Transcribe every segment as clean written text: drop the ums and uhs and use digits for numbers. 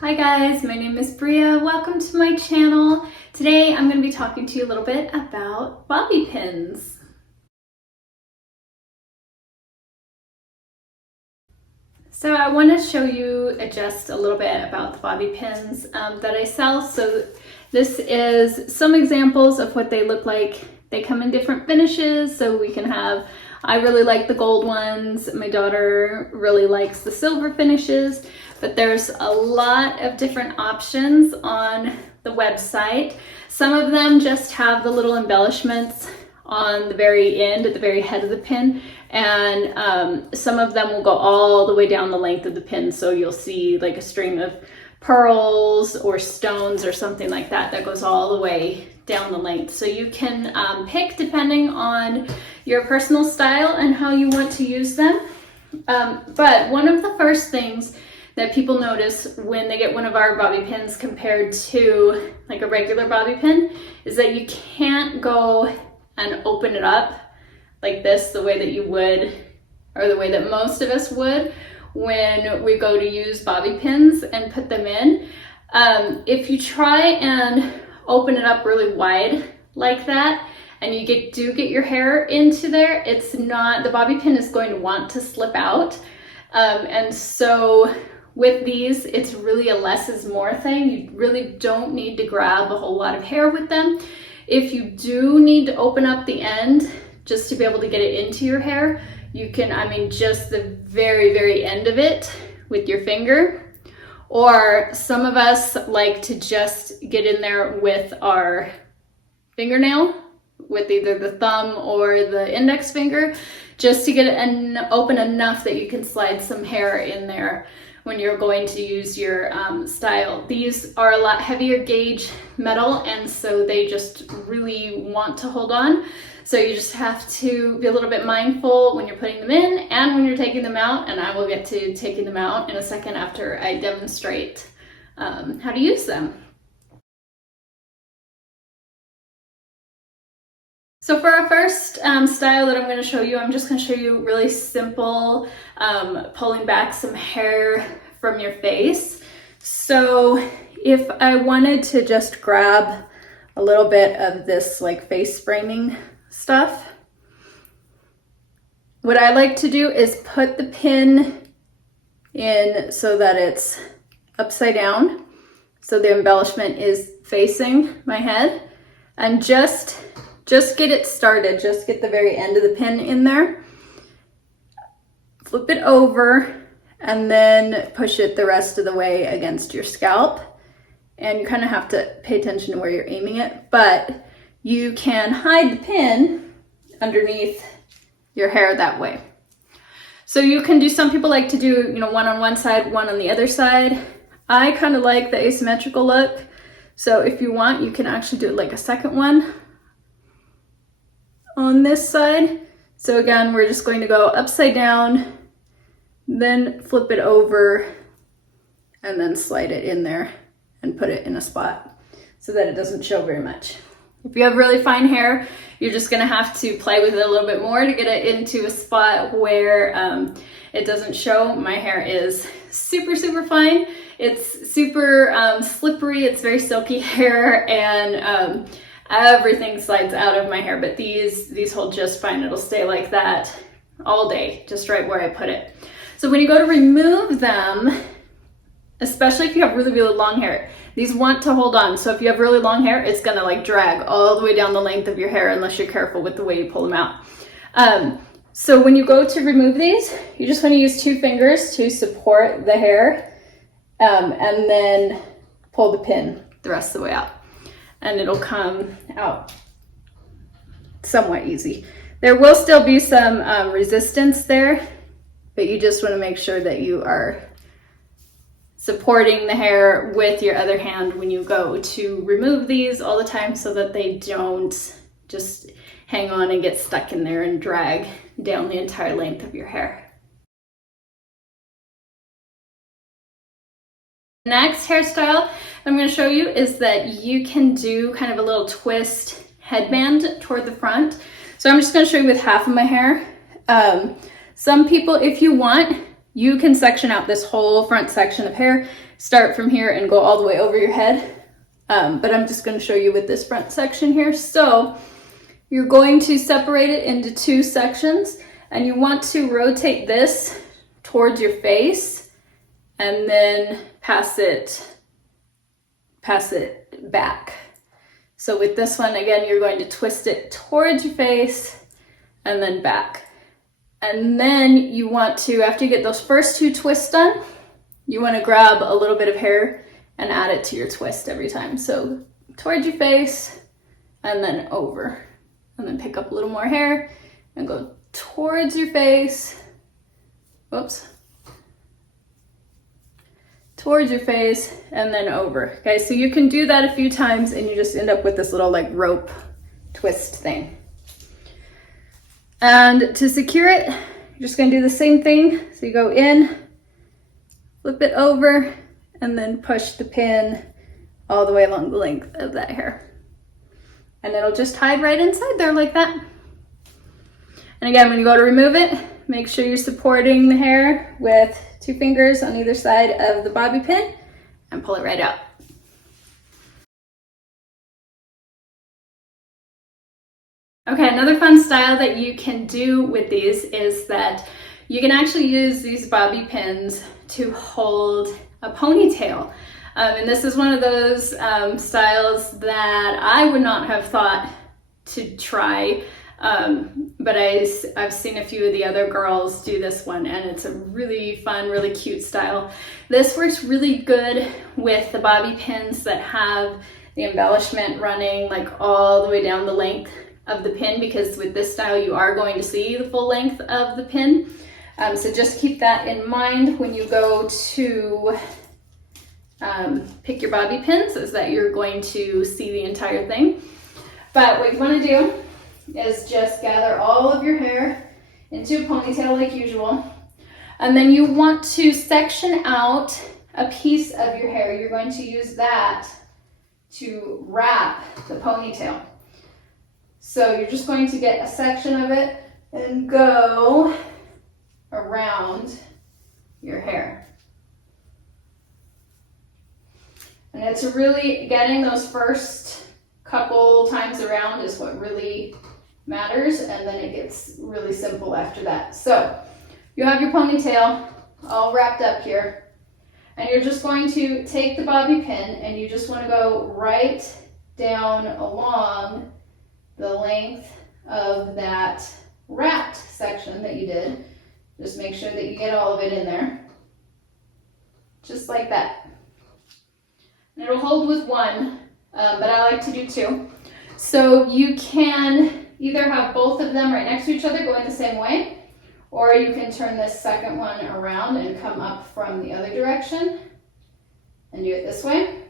Hi guys, my name is Bria. Welcome to my channel. Today I'm going to be talking to you a little bit about bobby pins. So I want to show you just a little bit about the bobby pins that I sell. So this is some examples of what they look like. They come in different finishes, so we can have, I really like the gold ones. My daughter really likes the silver finishes, but there's a lot of different options on the website. Some of them just have the little embellishments on the very end, at the very head of the pin, and some of them will go all the way down the length of the pin, so you'll see like a string of pearls or stones or something like that that goes all the way down the length. So you can pick depending on your personal style and how you want to use them. But one of the first things that people notice when they get one of our bobby pins compared to like a regular bobby pin is that you can't go and open it up like this, the way that you would, or the way that most of us would when we go to use bobby pins and put them in. If you try and open it up really wide like that and you do get your hair into there, it's not, the bobby pin is going to want to slip out. And so with these, it's really a less is more thing. You really don't need to grab a whole lot of hair with them. If you do need to open up the end just to be able to get it into your hair, you can, just the very, very end of it with your finger. Or some of us like to just get in there with our fingernail, with either the thumb or the index finger, just to get it open enough that you can slide some hair in there when you're going to use your style. These are a lot heavier gauge metal, and so they just really want to hold on. So you just have to be a little bit mindful when you're putting them in and when you're taking them out, and I will get to taking them out in a second after I demonstrate how to use them. So for our first style that I'm going to show you, I'm just going to show you really simple pulling back some hair from your face. So if I wanted to just grab a little bit of this like face framing stuff, what I like to do is put the pin in so that it's upside down, so the embellishment is facing my head, and just get it started, just get the very end of the pin in there, flip it over, and then push it the rest of the way against your scalp. And you kind of have to pay attention to where you're aiming it, but you can hide the pin underneath your hair that way. So you can do, some people like to do, one on one side, one on the other side. I kind of like the asymmetrical look. So if you want, you can actually do like a second one on this side. So again, we're just going to go upside down, then flip it over, and then slide it in there and put it in a spot so that it doesn't show very much. If you have really fine hair, you're just gonna have to play with it a little bit more to get it into a spot where it doesn't show. My hair is super, super fine. It's super slippery. It's very silky hair, and everything slides out of my hair, but these hold just fine. It'll stay like that all day, just right where I put it. So when you go to remove them, especially if you have really, really long hair, these want to hold on. So if you have really long hair, it's gonna like drag all the way down the length of your hair unless you're careful with the way you pull them out. So when you go to remove these, you just wanna use 2 fingers to support the hair, and then pull the pin the rest of the way out, and it'll come out somewhat easy. There will still be some resistance there, but you just want to make sure that you are supporting the hair with your other hand when you go to remove these all the time, so that they don't just hang on and get stuck in there and drag down the entire length of your hair. Next hairstyle I'm going to show you is that you can do kind of a little twist headband toward the front. So I'm just going to show you with half of my hair. Some people, if you want, you can section out this whole front section of hair, start from here and go all the way over your head. But I'm just going to show you with this front section here. So you're going to separate it into two sections, and you want to rotate this towards your face and then pass it back. So with this one, again, you're going to twist it towards your face and then back. And then you want to, after you get those first two twists done, you want to grab a little bit of hair and add it to your twist every time. So towards your face and then over. And then pick up a little more hair and go towards your face. Whoops. Towards your face and then over. Okay, so you can do that a few times and you just end up with this little like rope twist thing. And to secure it, you're just gonna do the same thing. So you go in, flip it over, and then push the pin all the way along the length of that hair. And it'll just hide right inside there like that. And again, when you go to remove it, make sure you're supporting the hair with 2 fingers on either side of the bobby pin and pull it right out. Okay, another fun style that you can do with these is that you can actually use these bobby pins to hold a ponytail. And this is one of those styles that I would not have thought to try, but I've seen a few of the other girls do this one, and it's a really fun, really cute style. This works really good with the bobby pins that have the embellishment running like all the way down the length of the pin, because with this style you are going to see the full length of the pin. So just keep that in mind when you go to pick your bobby pins, is that you're going to see the entire thing. But what you want to do is just gather all of your hair into a ponytail like usual, and then you want to section out a piece of your hair. You're going to use that to wrap the ponytail. So you're just going to get a section of it and go around your hair. And it's really getting those first couple times around is what really matters, and then it gets really simple after that. So you have your ponytail all wrapped up here, and you're just going to take the bobby pin and you just want to go right down along the length of that wrapped section that you did. Just make sure that you get all of it in there, just like that. And it'll hold with one, but I like to do 2. So you can either have both of them right next to each other going the same way, or you can turn this second one around and come up from the other direction and do it this way.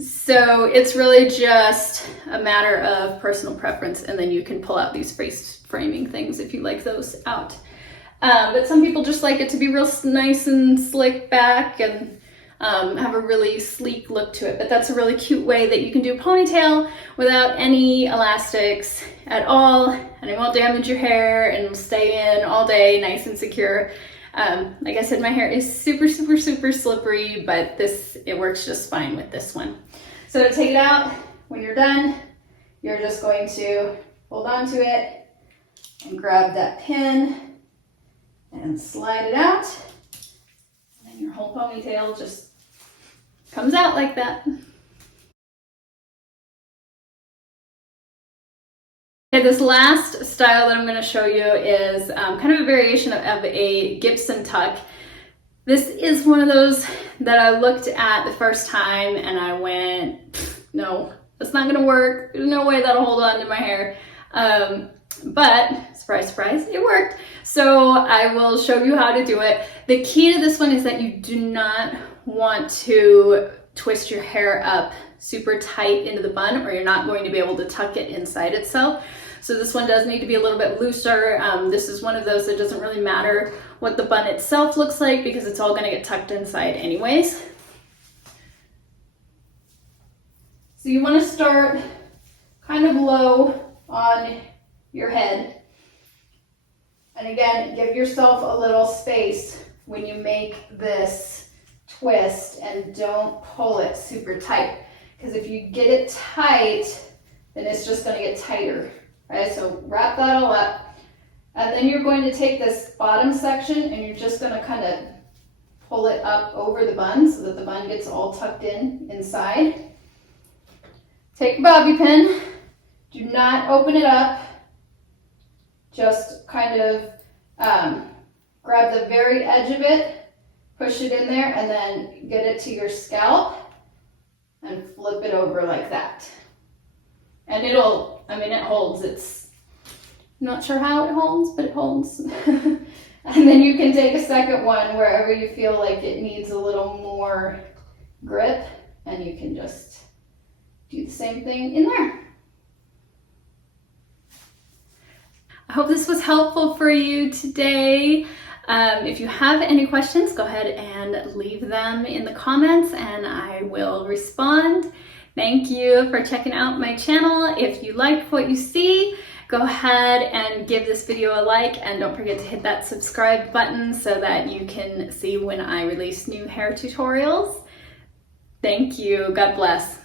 So it's really just a matter of personal preference, and then you can pull out these face framing things if you like those out. But some people just like it to be real nice and slick back and have a really sleek look to it. But that's a really cute way that you can do a ponytail without any elastics at all, and it won't damage your hair and it'll stay in all day nice and secure. Like I said, my hair is super, super, super slippery, but it works just fine with this one. So to take it out, when you're done, you're just going to hold on to it and grab that pin and slide it out. And then your whole ponytail just comes out like that. Okay, this last style that I'm going to show you is kind of a variation of a Gibson tuck. This is one of those that I looked at the first time and I went, no, that's not going to work. There's no way that'll hold on to my hair. But surprise, surprise, it worked. So I will show you how to do it. The key to this one is that you do not want to twist your hair up super tight into the bun, or you're not going to be able to tuck it inside itself. So this one does need to be a little bit looser. This is one of those that doesn't really matter what the bun itself looks like because it's all going to get tucked inside anyways. So you want to start kind of low on your head And again, give yourself a little space when you make this twist and don't pull it super tight. Because if you get it tight, then it's just going to get tighter, right? So wrap that all up. And then you're going to take this bottom section and you're just going to kind of pull it up over the bun so that the bun gets all tucked in inside. Take a bobby pin. Do not open it up. Just kind of grab the very edge of it, push it in there, and then get it to your scalp and flip it over like that. And it holds. It's not sure how it holds, but it holds. And then you can take a second one wherever you feel like it needs a little more grip, and you can just do the same thing in there. I hope this was helpful for you today. If you have any questions, go ahead and leave them in the comments and I will respond. Thank you for checking out my channel. If you like what you see, go ahead and give this video a like, and don't forget to hit that subscribe button so that you can see when I release new hair tutorials. Thank you. God bless.